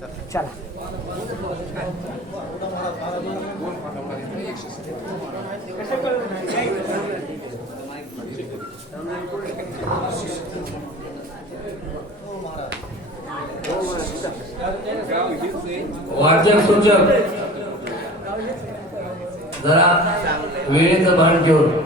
चला. वाचक सूचक जरा वेळेचं भान ठेवून.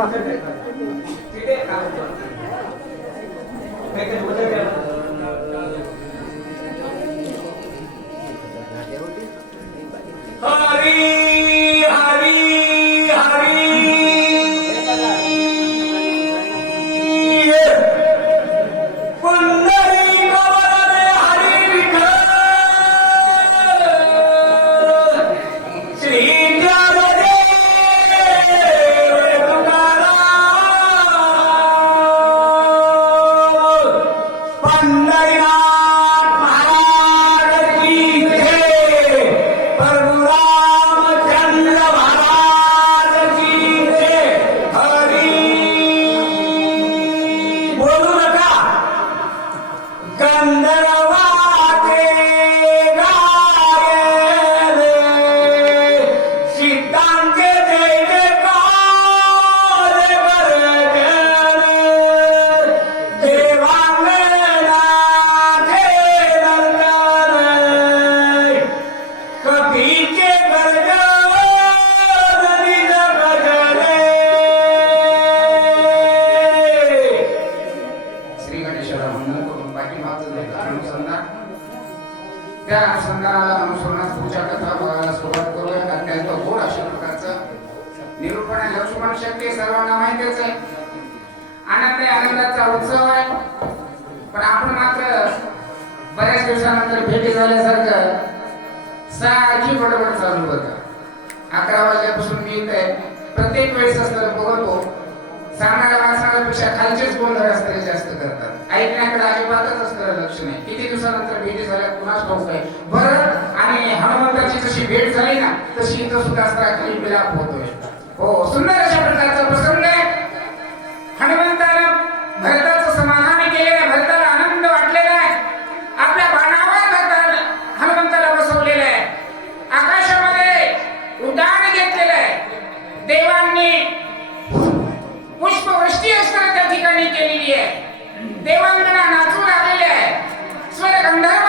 はい。आहे लक्ष्मण सर्वांना माहितीच आहे. आनंद आनंदाचा उत्सव आहे. पण आपण मात्र बऱ्याच दिवसानंतर भेटी झाल्यासारखं सारखी बडबड चालू होत. अकरा वाजल्यापासून मी इथे प्रत्येक वेळेस असलं बघतो. सांगणाऱ्या माणसांपेक्षा खालचेच गोंधळ असते जास्त करतात. ऐकण्याकडे अजिबातच असणारं लक्ष नाही. किती दिवसानंतर भेटी झाल्या कुणाच ठाऊक आहे बरं आणि हनुमंताची जशी भेट झाली ना तशी इथं सुद्धा असता खाली मिलाप होतोय. हो सुंदर अशा प्रकारचा प्रसंग आहे. हनुमंताला भरताचं समाधान केलेलं आहे भरताला आनंद वाटलेला आहे. आपल्या बाणावर भरताला हनुमंताला बसवलेलं आहे. आकाशामध्ये उड्डाण घेतलेलं आहे. देवांनी पुष्पवृष्टी असताना त्या ठिकाणी केलेली आहे. देवांगणा नाचू लागलेली आहे. स्वर गंधर्व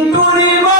Controlling.